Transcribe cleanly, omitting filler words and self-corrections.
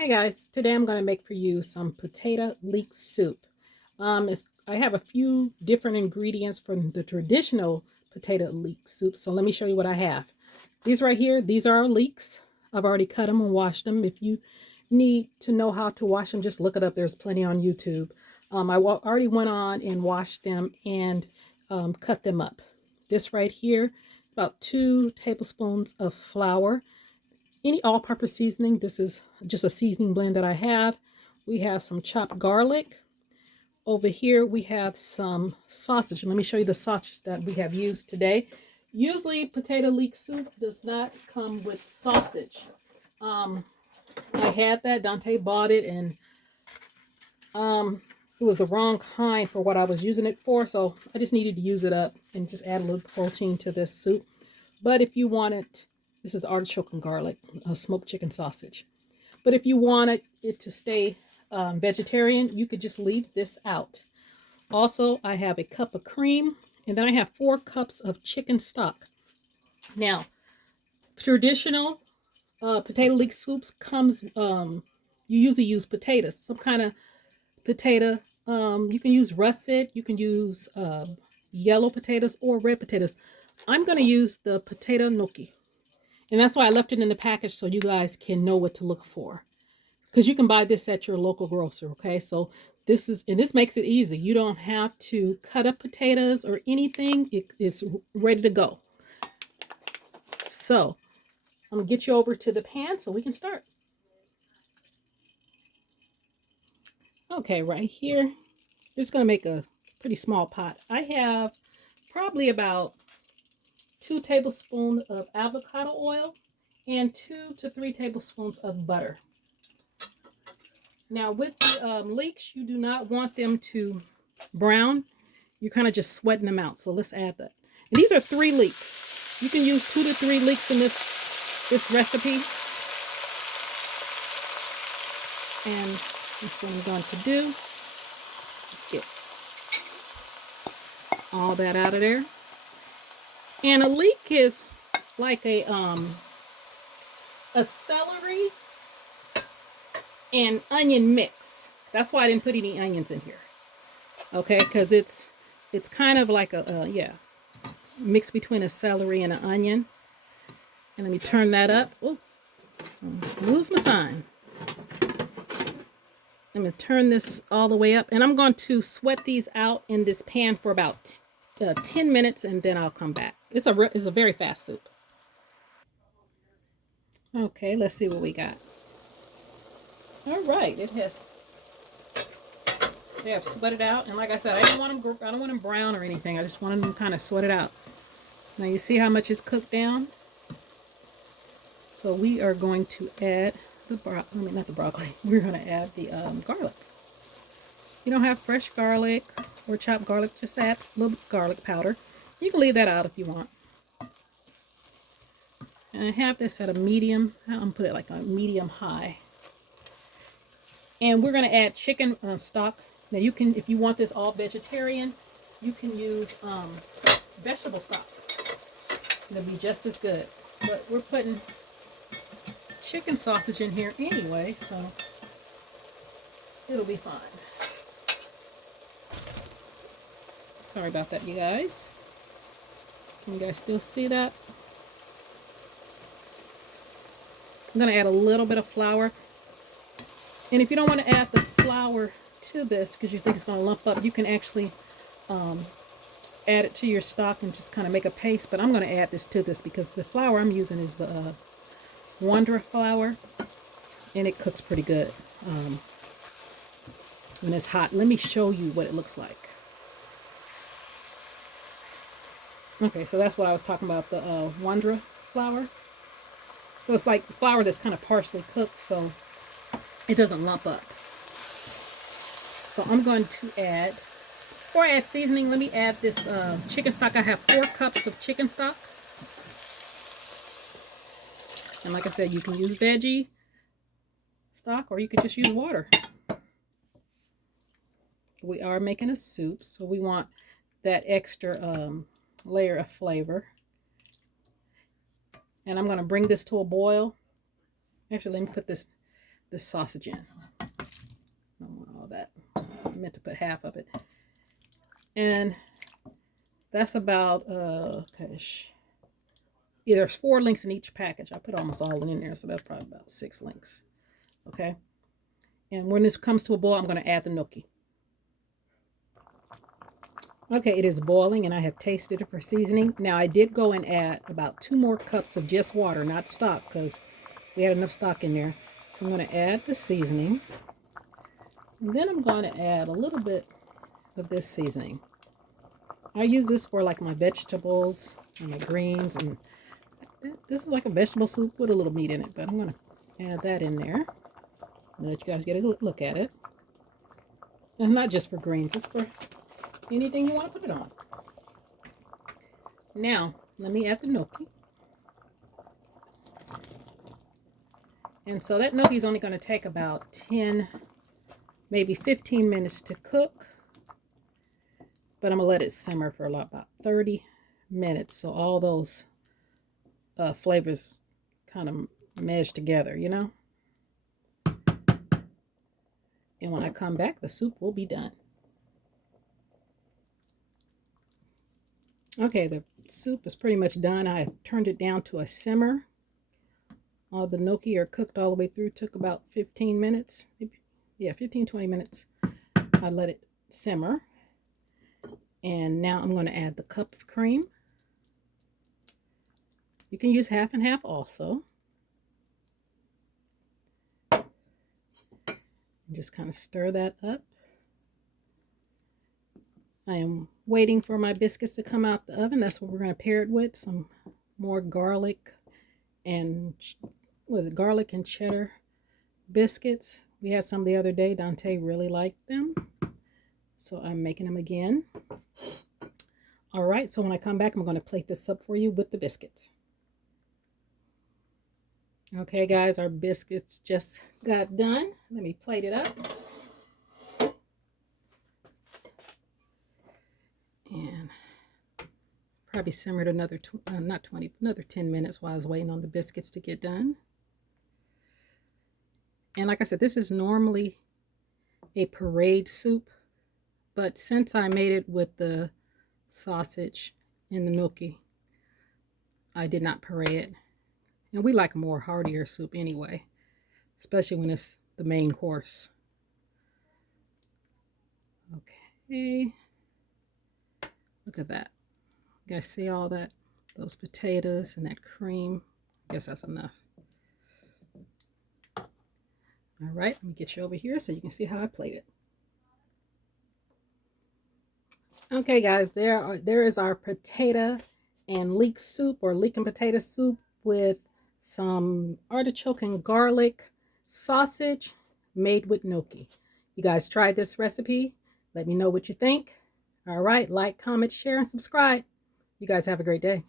Hey guys, today I'm going to make for you some potato leek soup. I have a few different ingredients from the traditional potato leek soup, so let me show you what I have. These right here, these are leeks. I've already cut them and washed them. If you need to know how to wash them, just look it up. There's plenty on YouTube. I already went on and washed them and cut them up. This right here, about 2 tablespoons of flour. Any all-purpose seasoning. This is just a seasoning blend that I have. We have some chopped garlic. Over here we have some sausage. Let me show you the sausage that we have used today. Usually potato leek soup does not come with sausage. I had that. Dante bought it, and it was the wrong kind for what I was using it for, so I just needed to use it up and just add a little protein to this soup. But if you want it, this is the artichoke and garlic smoked chicken sausage. But if you wanted it to stay vegetarian, you could just leave this out. Also, I have a cup of cream, and then I have 4 cups of chicken stock. Now, traditional potato leek soups comes, you usually use potatoes, some kind of potato. You can use russet, you can use yellow potatoes or red potatoes. I'm going to use the potato gnocchi. And that's why I left it in the package so you guys can know what to look for. Because you can buy this at your local grocer, okay? So this makes it easy. You don't have to cut up potatoes or anything. It's ready to go. So I'm gonna get you over to the pan so we can start. Okay, right here. Just gonna make a pretty small pot. I have probably about 2 tablespoons of avocado oil and 2 to 3 tablespoons of butter. Now with the leeks, you do not want them to brown. You're kind of just sweating them out. So let's add that. And these are 3 leeks. You can use 2 to 3 leeks in this recipe. And that's what I'm going to do. Let's get all that out of there. And a leek is like a celery and onion mix. That's why I didn't put any onions in here. Okay, because it's kind of like a mix between a celery and an onion. And let me turn that up. Oh, lose my sign. I'm going to turn this all the way up, and I'm going to sweat these out in this pan for about 10 minutes, and then I'll come back. It's a very fast soup. Okay, let's see what we got. All right, they have sweated out, and like I said, I don't want them brown or anything. I just want them kind of sweated out. Now you see how much is cooked down. So we are going to add not the broccoli. We're going to add the garlic. If you don't have fresh garlic or chopped garlic, just add a little garlic powder. You can leave that out if you want. And I have this at a medium. I'm going to put it like a medium high. And we're going to add chicken stock. Now you can, if you want this all vegetarian, you can use vegetable stock. It'll be just as good. But we're putting chicken sausage in here anyway, so it'll be fine. Sorry about that, you guys. Can you guys still see that? I'm going to add a little bit of flour. And if you don't want to add the flour to this because you think it's going to lump up, you can actually add it to your stock and just kind of make a paste. But I'm going to add this to this because the flour I'm using is the Wonder flour, and it cooks pretty good when it's hot. Let me show you what it looks like. Okay, so that's what I was talking about, the Wonder flour. So it's like flour that's kind of partially cooked, so it doesn't lump up. So I'm going to add, before I add seasoning, let me add this chicken stock. I have 4 cups of chicken stock. And like I said, you can use veggie stock or you could just use water. We are making a soup, so we want that extra layer of flavor. And I'm going to bring this to a boil. Actually, let me put this this sausage in. Don't want all that. I meant to put half of it. And that's about, okay, there's 4 links in each package. I put almost all in there, so that's probably about 6 links. Okay. And when this comes to a boil, I'm going to add the gnocchi. Okay, it is boiling, and I have tasted it for seasoning. Now, I did go and add about 2 more cups of just water, not stock, because we had enough stock in there. So I'm going to add the seasoning. And then I'm going to add a little bit of this seasoning. I use this for like my vegetables and my greens, and this is like a vegetable soup with a little meat in it, but I'm going to add that in there. I'll let you guys get a look at it. And not just for greens, it's for anything you want to put it on. Now, let me add the gnocchi. And so that gnocchi is only going to take about 10, maybe 15 minutes to cook. But I'm going to let it simmer for about 30 minutes. So all those flavors kind of mesh together, you know. And when I come back, the soup will be done. Okay, the soup is pretty much done. I have turned it down to a simmer. All the gnocchi are cooked all the way through. Took about 15 minutes. Yeah, 15-20 minutes. I let it simmer. And now I'm going to add the cup of cream. You can use half and half also. Just kind of stir that up. I am waiting for my biscuits to come out the oven. That's what we're going to pair it with. Some more garlic and cheddar biscuits. We had some the other day. Dante really liked them, so I'm making them again. All right, so when I come back, I'm going to plate this up for you with the biscuits. Okay, guys, our biscuits just got done. Let me plate it up. And probably simmered another, another 10 minutes while I was waiting on the biscuits to get done. And like I said, this is normally a parade soup, but since I made it with the sausage and the gnocchi, I did not parade it. And we like a more heartier soup anyway, especially when it's the main course. Okay. Look at that. You guys see all that? Those potatoes and that cream. I guess that's enough. All right, let me get you over here so you can see how I plate it. Okay, guys, there is our potato and leek soup, or leek and potato soup, with some artichoke and garlic sausage made with gnocchi. You guys tried this recipe? Let me know what you think. All right, like, comment, share, and subscribe. You guys have a great day.